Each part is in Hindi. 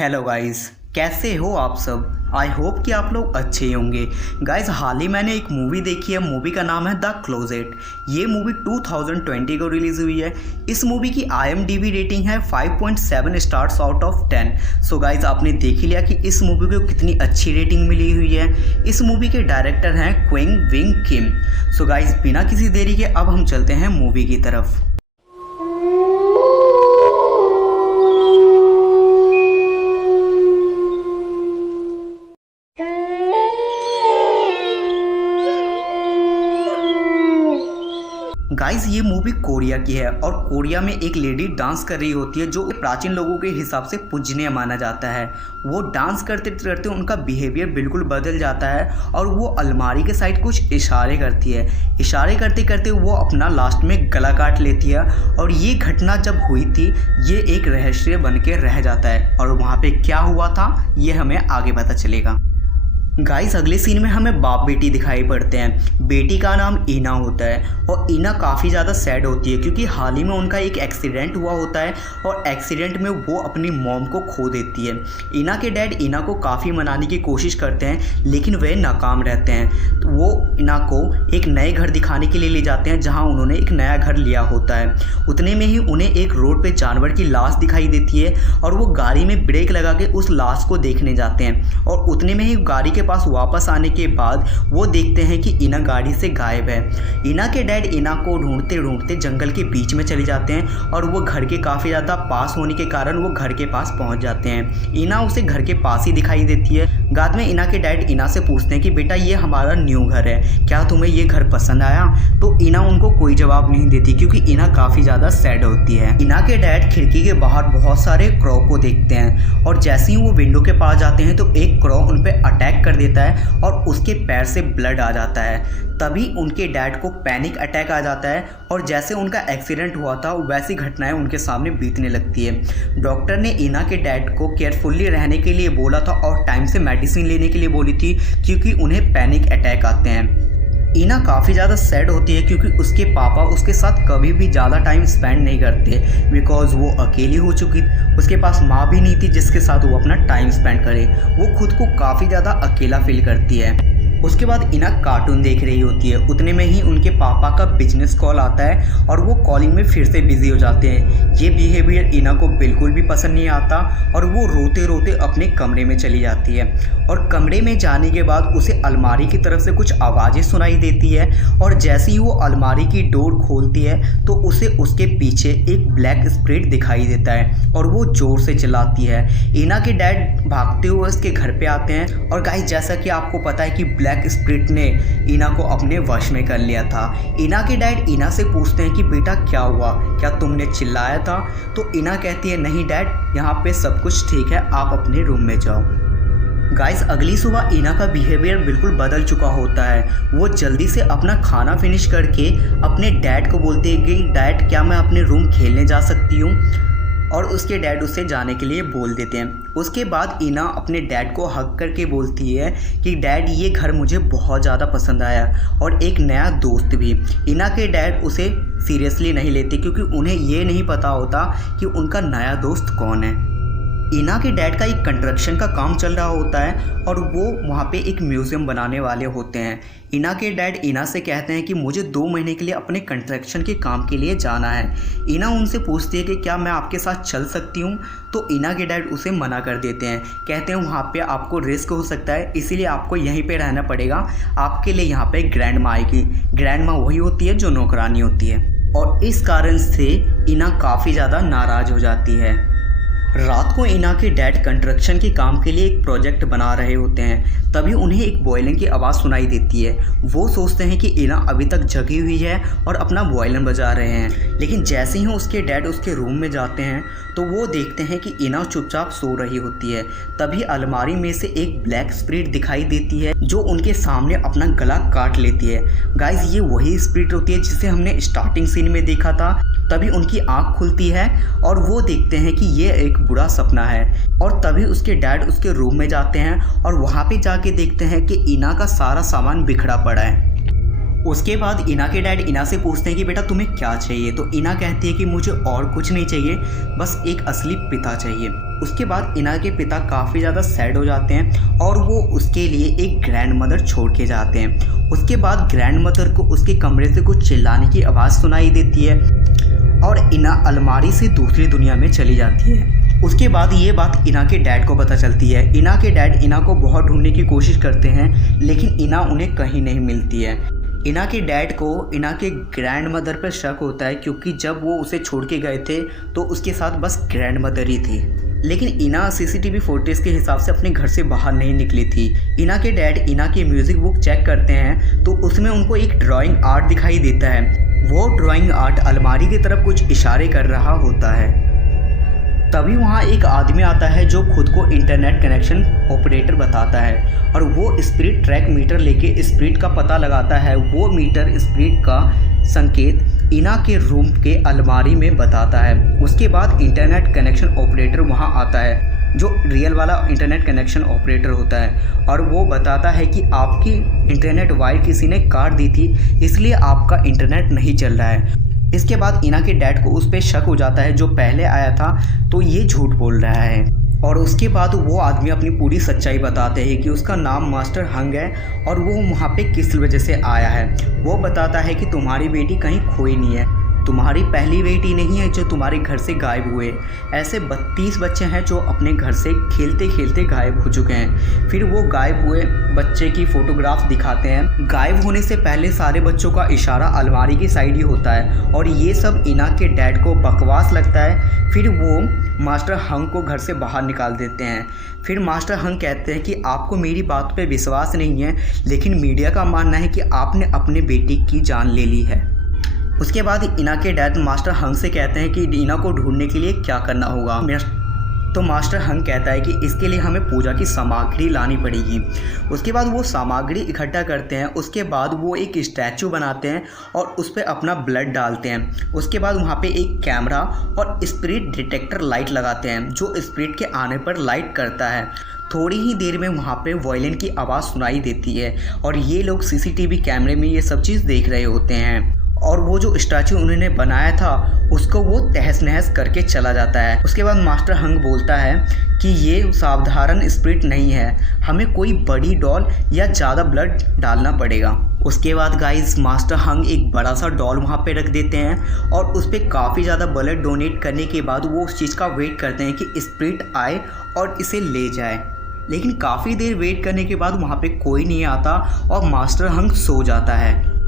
हेलो गाइस, कैसे हो आप सब। आई होप कि आप लोग अच्छे ही होंगे। गाइस, हाल ही मैंने एक मूवी देखी है। मूवी का नाम है द क्लोजेट। ये मूवी 2020 को रिलीज़ हुई है। इस मूवी की IMDb रेटिंग है 5.7 stars out of 10। So guys, आपने देख ही लिया कि इस मूवी को कितनी अच्छी रेटिंग मिली हुई है। इस मूवी के डायरेक्टर हैं क्विंग विंग किम। सो गाइस, बिना किसी देरी के अब हम चलते हैं मूवी की तरफ। गाइस, ये मूवी कोरिया की है और कोरिया में एक लेडी डांस कर रही होती है जो प्राचीन लोगों के हिसाब से पूजनीय माना जाता है। वो डांस करते करते उनका बिहेवियर बिल्कुल बदल जाता है और वो अलमारी के साइड कुछ इशारे करती है। इशारे करते करते वो अपना लास्ट में गला काट लेती है और ये घटना जब हुई थी ये एक रहस्य बन के रह जाता है और वहाँ पे क्या हुआ था ये हमें आगे पता चलेगा। गाइस, अगले सीन में हमें बाप बेटी दिखाई पड़ते हैं। बेटी का नाम ईना होता है और ईना काफ़ी ज़्यादा सैड होती है क्योंकि हाल ही में उनका एक एक्सीडेंट हुआ होता है और एक्सीडेंट में वो अपनी मॉम को खो देती है। ईना के डैड ईना को काफ़ी मनाने की कोशिश करते हैं लेकिन वे नाकाम रहते हैं। तो वो ईना को एक नए घर दिखाने के लिए ले जाते हैं जहाँ उन्होंने एक नया घर लिया होता है। उतने में ही उन्हें एक रोड पर जानवर की लाश दिखाई देती है और वो गाड़ी में ब्रेक लगा के उस लाश को देखने जाते हैं और उतने में ही गाड़ी के पास वापस आने के बाद वो देखते हैं कि ईना गाड़ी से गायब है। ईना के डैड ईना को ढूंढते ढूंढते जंगल के बीच में चले जाते हैं और वो घर के काफ़ी ज़्यादा पास होने के कारण वो घर के पास पहुंच जाते हैं। ईना उसे घर के पास ही दिखाई देती है। बाद में ईना के डैड ईना से पूछते हैं कि बेटा ये हमारा न्यू घर है, क्या तुम्हें ये घर पसंद आया। तो ईना उनको कोई जवाब नहीं देती क्योंकि ईना काफ़ी ज़्यादा सैड होती है। ईना के डैड खिड़की के बाहर बहुत सारे क्रॉ को देखते हैं और जैसे ही वो विंडो के पास जाते हैं तो एक क्रॉ उन पर अटैक कर देता है और उसके पैर से ब्लड आ जाता है। तभी उनके डैड को पैनिक अटैक आ जाता है और जैसे उनका एक्सीडेंट हुआ था वैसी घटनाएं उनके सामने बीतने लगती है। डॉक्टर ने ईना के डैड को केयरफुली रहने के लिए बोला था और टाइम से मेडिसिन लेने के लिए बोली थी क्योंकि उन्हें पैनिक अटैक आते हैं। ईना काफ़ी ज़्यादा सैड होती है क्योंकि उसके पापा उसके साथ कभी भी ज़्यादा टाइम स्पेंड नहीं करते बिकॉज वो अकेली हो चुकी। उसके पास माँ भी नहीं थी जिसके साथ वो अपना टाइम स्पेंड करे। वो खुद को काफ़ी ज़्यादा अकेला फील करती है। उसके बाद ईना कार्टून देख रही होती है। उतने में ही उनके पापा का बिजनेस कॉल आता है और वो कॉलिंग में फिर से बिजी हो जाते हैं। ये बिहेवियर ईना को बिल्कुल भी पसंद नहीं आता और वो रोते रोते अपने कमरे में चली जाती है और कमरे में जाने के बाद उसे अलमारी की तरफ से कुछ आवाज़ें सुनाई देती है और जैसे ही वो अलमारी की डोर खोलती है तो उसे उसके पीछे एक ब्लैक स्प्रिट दिखाई देता है और वो जोर से चिल्लाती है। ईना के डैड भागते हुए उसके घर पे आते हैं और गाइस, जैसा कि आपको पता है कि ब्लैक स्प्रिट ने ईना को अपने वश में कर लिया था। ईना के डैड ईना से पूछते हैं कि बेटा क्या हुआ, क्या तुमने चिल्लाया था। तो ईना कहती है नहीं डैड, यहाँ पे सब कुछ ठीक है, आप अपने रूम में जाओ। गाइस, अगली सुबह ईना का बिहेवियर बिल्कुल बदल चुका होता है। वो जल्दी से अपना खाना फिनिश करके अपने डैड को बोलती है कि डैड क्या मैं अपने रूम खेलने जा सकती हूँ, और उसके डैड उसे जाने के लिए बोल देते हैं। उसके बाद ईना अपने डैड को हग करके बोलती है कि डैड ये घर मुझे बहुत ज़्यादा पसंद आया और एक नया दोस्त भी। ईना के डैड उसे सीरियसली नहीं लेते क्योंकि उन्हें ये नहीं पता होता कि उनका नया दोस्त कौन है। ईना के डैड का एक कंस्ट्रक्शन का काम चल रहा होता है और वो वहाँ पे एक म्यूज़ियम बनाने वाले होते हैं। ईना के डैड ईना से कहते हैं कि मुझे 2 महीने के लिए अपने कंस्ट्रक्शन के काम के लिए जाना है। ईना उनसे पूछती है कि क्या मैं आपके साथ चल सकती हूँ। तो ईना के डैड उसे मना कर देते हैं। कहते हैं वहाँ पे आपको रिस्क हो सकता है इसीलिए आपको यहीं पे रहना पड़ेगा। आपके लिए यहाँ पे ग्रैंड माँ आएगी। ग्रैंड माँ वही होती है जो नौकरानी होती है और इस कारण से ईना काफ़ी ज़्यादा नाराज़ हो जाती है। रात को ईना के डैड कंस्ट्रक्शन के काम के लिए एक प्रोजेक्ट बना रहे होते हैं। तभी उन्हें एक बॉयलन की आवाज़ सुनाई देती है। वो सोचते हैं कि ईना अभी तक जगी हुई है और अपना बॉयलन बजा रहे हैं, लेकिन जैसे ही उसके डैड उसके रूम में जाते हैं तो वो देखते हैं कि ईना चुपचाप सो रही होती है। तभी अलमारी में से एक ब्लैक स्पिरिट दिखाई देती है जो उनके सामने अपना गला काट लेती है। गाइस, ये वही स्पिरिट होती है जिसे हमने स्टार्टिंग सीन में देखा था। तभी उनकी आंख खुलती है और वो देखते हैं कि ये एक बुरा सपना है और तभी उसके डैड उसके रूम में जाते हैं और वहाँ पे जाके देखते हैं कि ईना का सारा सामान बिखरा पड़ा है। उसके बाद ईना के डैड ईना से पूछते हैं कि बेटा तुम्हें क्या चाहिए। तो ईना कहती है कि मुझे और कुछ नहीं चाहिए, बस एक असली पिता चाहिए। उसके बाद इना के पिता काफ़ी ज़्यादा सैड हो जाते हैं और वो उसके लिए एक ग्रैंड मदर छोड़ के जाते हैं। उसके बाद ग्रैंड मदर को उसके कमरे से कुछ चिल्लाने की आवाज़ सुनाई देती है और इना अलमारी से दूसरी दुनिया में चली जाती है। उसके बाद ये बात इना के डैड को पता चलती है। इना के डैड इना को बहुत ढूंढने की कोशिश करते हैं लेकिन इना उन्हें कहीं नहीं मिलती है। इना के डैड को इना के ग्रैंड मदर पर शक होता है क्योंकि जब वो उसे छोड़ के गए थे तो उसके साथ बस ग्रैंड मदर ही थी। लेकिन इना सीसीटीवी फुटेज के हिसाब से अपने घर से बाहर नहीं निकली थी। इना के डैड इना की म्यूज़िक बुक चेक करते हैं तो उसमें उनको एक ड्राइंग आर्ट दिखाई देता है। वो ड्राइंग आर्ट अलमारी की तरफ कुछ इशारे कर रहा होता है। तभी वहाँ एक आदमी आता है जो खुद को इंटरनेट कनेक्शन ऑपरेटर बताता है और वो स्पिरिट ट्रैक मीटर लेके स्पिरिट का पता लगाता है। वो मीटर स्पिरिट का संकेत इना के रूम के अलमारी में बताता है। उसके बाद इंटरनेट कनेक्शन ऑपरेटर वहाँ आता है जो रियल वाला इंटरनेट कनेक्शन ऑपरेटर होता है और वो बताता है कि आपकी इंटरनेट वायर किसी ने काट दी थी इसलिए आपका इंटरनेट नहीं चल रहा है। इसके बाद इना के डैड को उस पर शक हो जाता है जो पहले आया था तो ये झूठ बोल रहा है और उसके बाद वो आदमी अपनी पूरी सच्चाई बताते हैं कि उसका नाम मास्टर हंग है और वो वहाँ पे किस वजह से आया है। वो बताता है कि तुम्हारी बेटी कहीं खोई नहीं है, तुम्हारी पहली बेटी नहीं है जो तुम्हारे घर से गायब हुए। ऐसे 32 बच्चे हैं जो अपने घर से खेलते खेलते गायब हो चुके हैं। फिर वो गायब हुए बच्चे की फ़ोटोग्राफ दिखाते हैं। गायब होने से पहले सारे बच्चों का इशारा अलमारी की साइड ही होता है और ये सब इना के डैड को बकवास लगता है। फिर वो मास्टर हंग को घर से बाहर निकाल देते हैं। फिर मास्टर हंग कहते हैं कि आपको मेरी बात पे विश्वास नहीं है लेकिन मीडिया का मानना है कि आपने अपने बेटी की जान ले ली है। उसके बाद इना के डैड मास्टर हंग से कहते हैं कि इना को ढूंढने के लिए क्या करना होगा। तो मास्टर हंग कहता है कि इसके लिए हमें पूजा की सामग्री लानी पड़ेगी। उसके बाद वो सामग्री इकट्ठा करते हैं। उसके बाद वो एक स्टैचू बनाते हैं और उस पर अपना ब्लड डालते हैं। उसके बाद वहाँ पे एक कैमरा और स्पिरिट डिटेक्टर लाइट लगाते हैं जो स्पिरिट के आने पर लाइट करता है। थोड़ी ही देर में वहाँ पे वायलिन की आवाज़ सुनाई देती है और ये लोग सीसीटीवी कैमरे में ये सब चीज़ देख रहे होते हैं और वो जो स्टैचू उन्होंने बनाया था उसको वो तहस नहस करके चला जाता है। उसके बाद मास्टर हंग बोलता है कि ये साधारण स्पिरिट नहीं है, हमें कोई बड़ी डॉल या ज़्यादा ब्लड डालना पड़ेगा। उसके बाद गाइस मास्टर हंग एक बड़ा सा डॉल वहाँ पे रख देते हैं और उस पर काफ़ी ज़्यादा ब्लड डोनेट करने के बाद वो उस चीज़ का वेट करते हैं कि स्पिरिट आए और इसे ले जाए। लेकिन काफ़ी देर वेट करने के बाद वहाँ पे कोई नहीं आता और मास्टर हंग सो जाता है।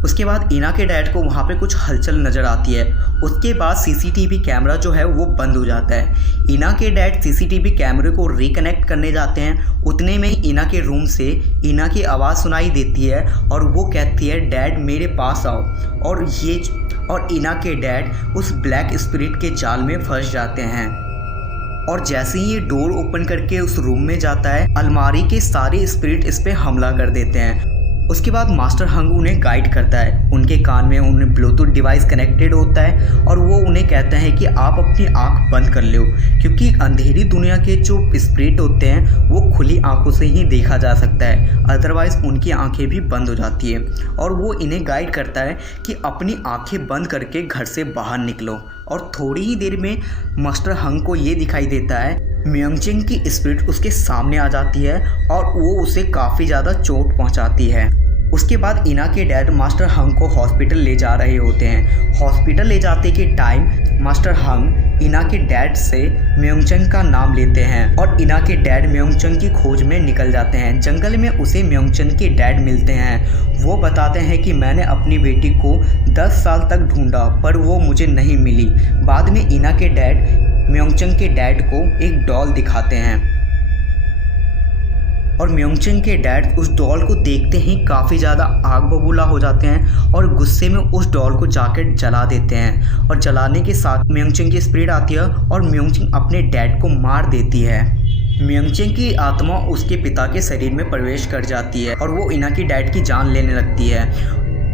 उसके बाद इना के डैड को वहाँ पे कुछ हलचल नज़र आती है। उसके बाद सीसीटीवी कैमरा जो है वो बंद हो जाता है। इना के डैड सीसीटीवी कैमरे को रिकनेक्ट करने जाते हैं। उतने में ही इना के रूम से इना की आवाज़ सुनाई देती है और वो कहती है डैड मेरे पास आओ। और इना के डैड उस ब्लैक स्पिरिट के जाल में फंस जाते हैं और जैसे ही ये डोर ओपन करके उस रूम में जाता है अलमारी के सारे स्पिरिट इस पर हमला कर देते हैं। उसके बाद मास्टर हंग उन्हें गाइड करता है। उनके कान में उन्हें ब्लूटूथ डिवाइस कनेक्टेड होता है और वो उन्हें कहता है कि आप अपनी आंख बंद कर लो क्योंकि अंधेरी दुनिया के जो स्पिरिट होते हैं वो खुली आंखों से ही देखा जा सकता है, अदरवाइज़ उनकी आंखें भी बंद हो जाती है। और वो इन्हें गाइड करता है कि अपनी आंखें बंद करके घर से बाहर निकलो। और थोड़ी ही देर में मास्टर हंग को ये दिखाई देता है म्योंगचिंग की स्पिरिट उसके सामने आ जाती है और वो उसे काफ़ी ज़्यादा चोट पहुंचाती है। उसके बाद इना के डैड मास्टर हंग को हॉस्पिटल ले जा रहे होते हैं। हॉस्पिटल ले जाते के टाइम मास्टर हंग इना के डैड से म्योंगचिंग का नाम लेते हैं और इना के डैड म्योंगचिंग की खोज में निकल जाते हैं। जंगल में उसे म्योंगचिंग के डैड मिलते हैं। वो बताते हैं कि मैंने अपनी बेटी को 10 साल तक ढूंढा पर वो मुझे नहीं मिली। बाद में इना के डैड म्योंगचिंग के डैड को एक डॉल दिखाते हैं और म्योंगचिंग के डैड उस डॉल को देखते ही काफ़ी ज़्यादा आग बबूला हो जाते हैं और गुस्से में उस डॉल को जाकर जला देते हैं। और जलाने के साथ म्योंगचिंग की स्पिरिट आती है और म्योंगचिंग अपने डैड को मार देती है। म्योंगचिंग की आत्मा उसके पिता के शरीर में प्रवेश कर जाती है और वो इना की डैड की जान लेने लगती है।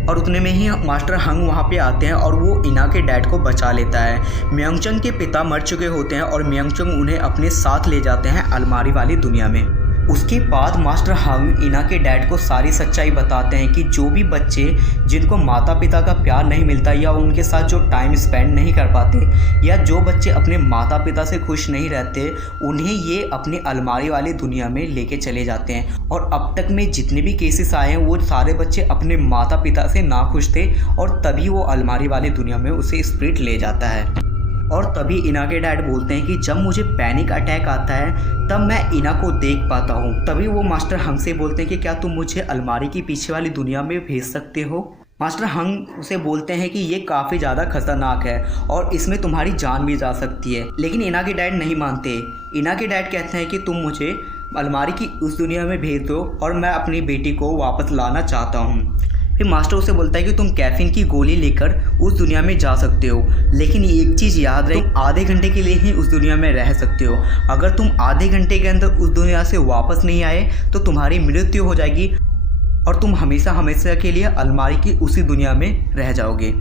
और उतने में ही मास्टर हंग वहाँ पे आते हैं और वो इना के डैड को बचा लेता है। म्योंगचिंग के पिता मर चुके होते हैं और म्योंगचिंग उन्हें अपने साथ ले जाते हैं अलमारी वाली दुनिया में। उसके बाद मास्टर हंग इना के डैड को सारी सच्चाई बताते हैं कि जो भी बच्चे जिनको माता पिता का प्यार नहीं मिलता या उनके साथ जो टाइम स्पेंड नहीं कर पाते या जो बच्चे अपने माता पिता से खुश नहीं रहते, उन्हें ये अपनी अलमारी वाली दुनिया में लेके चले जाते हैं। और अब तक में जितने भी केसेस आए हैं वो सारे बच्चे अपने माता पिता से नाखुश थे और तभी वो अलमारी वाली दुनिया में उसे स्पिरिट ले जाता है। और तभी इना के डैड बोलते हैं कि जब मुझे पैनिक अटैक आता है तब मैं इना को देख पाता हूँ। तभी वो मास्टर हंग से बोलते हैं कि क्या तुम मुझे अलमारी की पीछे वाली दुनिया में भेज सकते हो। मास्टर हंग उसे बोलते हैं कि ये काफ़ी ज़्यादा खतरनाक है और इसमें तुम्हारी जान भी जा सकती है, लेकिन इना के डैड नहीं मानते। इना के डैड कहते हैं कि तुम मुझे अलमारी की उस दुनिया में भेज दो और मैं अपनी बेटी को वापस लाना चाहता हूँ। फिर मास्टर उसे बोलता है कि तुम कैफीन की गोली लेकर उस दुनिया में जा सकते हो, लेकिन एक चीज़ याद रहे, तुम आधे घंटे के लिए ही उस दुनिया में रह सकते हो। अगर तुम आधे घंटे के अंदर उस दुनिया से वापस नहीं आए तो तुम्हारी मृत्यु हो जाएगी और तुम हमेशा हमेशा के लिए अलमारी की उसी दुनिया में रह जाओगे।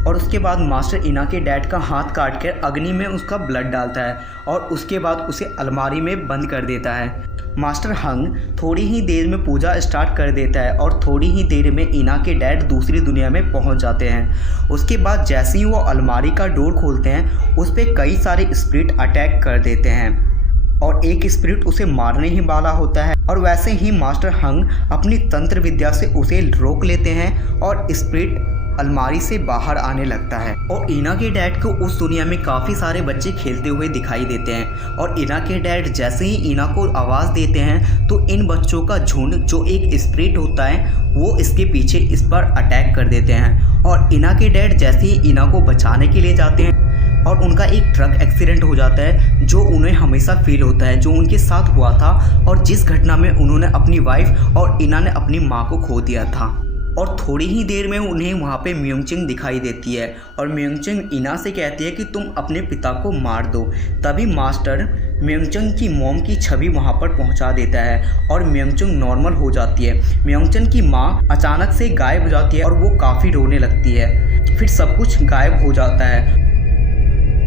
और उसके बाद मास्टर इना के डैड का हाथ काट कर अग्नि में उसका ब्लड डालता है और उसके बाद उसे अलमारी में बंद कर देता है। मास्टर हंग थोड़ी ही देर में पूजा स्टार्ट कर देता है और थोड़ी ही देर में इना के डैड दूसरी दुनिया में पहुंच जाते हैं। उसके बाद जैसे ही वो अलमारी का डोर खोलते हैं उस पर कई सारे स्पिरिट अटैक कर देते हैं और एक स्पिरिट उसे मारने ही वाला होता है। और वैसे ही मास्टर हंग अपनी तंत्र विद्या से उसे रोक लेते हैं और स्पिरिट अलमारी से बाहर आने लगता है। और इना के डैड को उस दुनिया में काफ़ी सारे बच्चे खेलते हुए दिखाई देते हैं और इना के डैड जैसे ही इना को आवाज़ देते हैं तो इन बच्चों का झुंड जो एक स्पिरिट होता है वो इसके पीछे इस पर अटैक कर देते हैं। और इना के डैड जैसे ही इना को बचाने के लिए जाते हैं और उनका एक ट्रक एक्सीडेंट हो जाता है जो उन्हें हमेशा फील होता है, जो उनके साथ हुआ था और जिस घटना में उन्होंने अपनी वाइफ और इना ने अपनी माँ को खो दिया था। और थोड़ी ही देर में उन्हें वहाँ पे म्योंगचिंग दिखाई देती है और म्योंगचिंग इना से कहती है कि तुम अपने पिता को मार दो। तभी मास्टर म्योंगचिंग की मॉम की छवि वहाँ पर पहुँचा देता है और म्योंगचिंग नॉर्मल हो जाती है। म्योंगचिंग की माँ अचानक से गायब हो जाती है और वो काफ़ी रोने लगती है। फिर सब कुछ गायब हो जाता है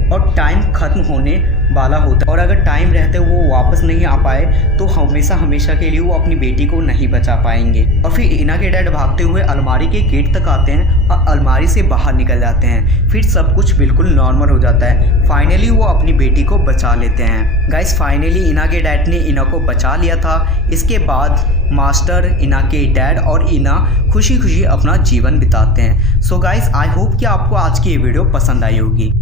और टाइम ख़त्म होने वाला होता है और अगर टाइम रहते वो वापस नहीं आ पाए तो हमेशा हमेशा के लिए वो अपनी बेटी को नहीं बचा पाएंगे। और फिर इना के डैड भागते हुए अलमारी के गेट तक आते हैं और अलमारी से बाहर निकल जाते हैं। फिर सब कुछ बिल्कुल नॉर्मल हो जाता है। फाइनली वो अपनी बेटी को बचा लेते हैं। गाइस फाइनली इना के डैड ने इना को बचा लिया था। इसके बाद मास्टर, इना के डैड और इना खुशी खुशी अपना जीवन बिताते हैं। सो गाइस आई होप कि आपको आज की ये वीडियो पसंद आई होगी।